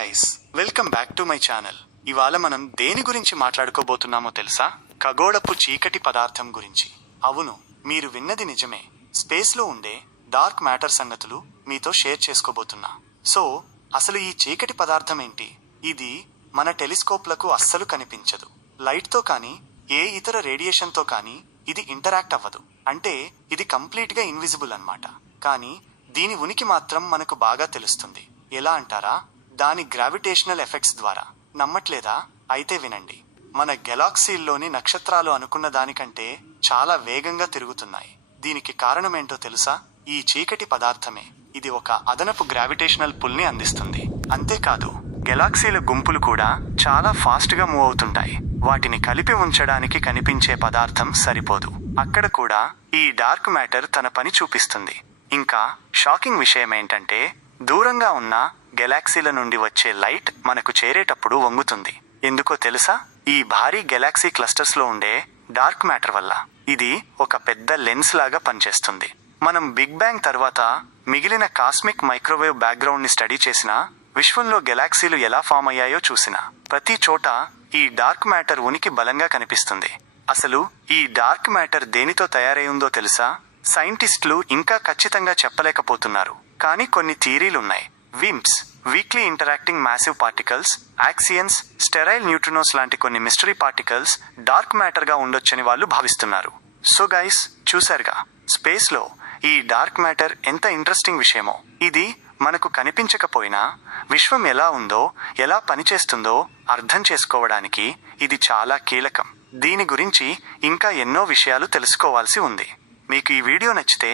Guys welcome back to my channel ఇవాళ మనం దేని గురించి మాట్లాడుకోబోతున్నామో తెలుసా? ఖగోళపు చీకటి పదార్థం గురించి. అవును మీరు విన్నది నిజమే. స్పేస్లో ఉండే డార్క్ మ్యాటర్ సంగతులు మీతో షేర్ చేసుకోబోతున్నా. సో అసలు ఈ చీకటి పదార్థం ఏంటి? ఇది మన టెలిస్కోప్లకు అస్సలు కనిపించదు. లైట్తో కానీ ఏ ఇతర రేడియేషన్తో కానీ ఇది ఇంటరాక్ట్ అవ్వదు. అంటే ఇది కంప్లీట్గా ఇన్విజిబుల్ అనమాట కానీ దీని ఉనికి మాత్రం మనకు బాగా తెలుస్తుంది. ఎలా అంటారా? దాని గ్రావిటేషనల్ ఎఫెక్ట్స్ ద్వారా. నమ్మట్లేదా? అయితే వినండి. మన గెలాక్సీల్లోని నక్షత్రాలు అనుకున్న దానికంటే చాలా వేగంగా తిరుగుతున్నాయి. దీనికి కారణమేంటో తెలుసా? ఈ చీకటి పదార్థమే. ఇది ఒక అదనపు గ్రావిటేషనల్ పుల్ని అందిస్తుంది. అంతేకాదు గెలాక్సీల గుంపులు కూడా చాలా ఫాస్ట్గా మూవ్ అవుతుంటాయి. వాటిని కలిపి ఉంచడానికి కనిపించే పదార్థం సరిపోదు. అక్కడ కూడా ఈ డార్క్ మ్యాటర్ తన పని చూపిస్తుంది. ఇంకా షాకింగ్ విషయం ఏంటంటే దూరంగా ఉన్న గెలాక్సీల నుండి వచ్చే లైట్ మనకు చేరేటప్పుడు వంగుతుంది. ఎందుకో తెలుసా? ఈ భారీ గెలాక్సీ క్లస్టర్స్లో ఉండే డార్క్ మ్యాటర్ వల్ల ఇది ఒక పెద్ద లెన్స్ లాగా పనిచేస్తుంది. మనం బిగ్ బ్యాంగ్ తర్వాత మిగిలిన కాస్మిక్ మైక్రోవేవ్ బ్యాక్గ్రౌండ్ని స్టడీ చేసిన విశ్వంలో గెలాక్సీలు ఎలా ఫామ్ అయ్యాయో చూసిన ప్రతి చోట ఈ డార్క్ మ్యాటర్ ఉనికి బలంగా కనిపిస్తుంది. అసలు ఈ డార్క్ మ్యాటర్ దేనితో తయారై ఉందో తెలుసా? సైంటిస్టులు ఇంకా ఖచ్చితంగా చెప్పలేకపోతున్నారు. కానీ కొన్ని థీరీలున్నాయి. WIMPs weakly interacting massive particles axions sterile neutrinos లాంటి కొన్ని మిస్టరీ పార్టికల్స్ డార్క్ మ్యాటర్గా ఉండొచ్చని వాళ్ళు భావిస్తున్నారు. సో గైస్ చూశారుగా. స్పేస్లో ఈ డార్క్ మ్యాటర్ ఎంత ఇంట్రెస్టింగ్ విషయమో. ఇది మనకు కనిపించకపోయినా విశ్వం ఎలా ఉందో ఎలా పనిచేస్తుందో అర్థం చేసుకోవడానికి ఇది చాలా కీలకం. దీని గురించి ఇంకా ఎన్నో విషయాలు తెలుసుకోవాల్సి ఉంది. మీకు ఈ వీడియో నచ్చితే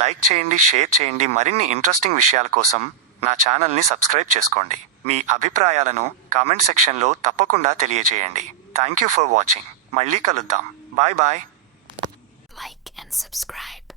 లైక్ చేయండి షేర్ చేయండి మరిన్ని ఇంట్రెస్టింగ్ విషయాల కోసం నా ఛానల్ని సబ్స్క్రైబ్ చేసుకోండి. మీ అభిప్రాయాలను కామెంట్ సెక్షన్లో తప్పకుండా తెలియజేయండి. థ్యాంక్ యూ ఫర్ వాచింగ్ మళ్ళీ కలుద్దాం. Bye bye like and subscribe